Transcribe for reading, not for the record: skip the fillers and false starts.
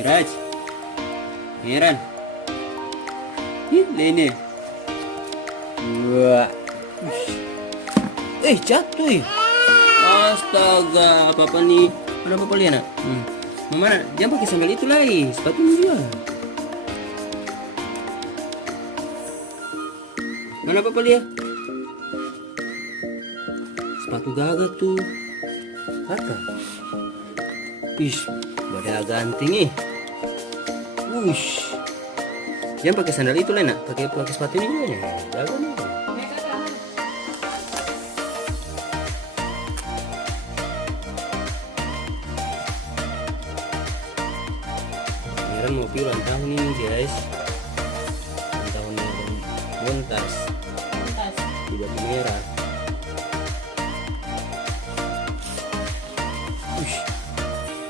Miraj, Heran, ini. Wah, jatuh ya. Astaga, apa nih? Kenapa Papa lihat nak? Mama, jangan pakai sandal itu lagi, sepatu dia. Mana Papa lihat? Sepatu gagak tuh. Kata. Badan ganting nih. Jangan pakai sandal itu lah nak, pakai sepatu ini juga nih. Jaga nih. Heran mau ulang tahun ini guys. Ulang tahun Montas. Di batu merah.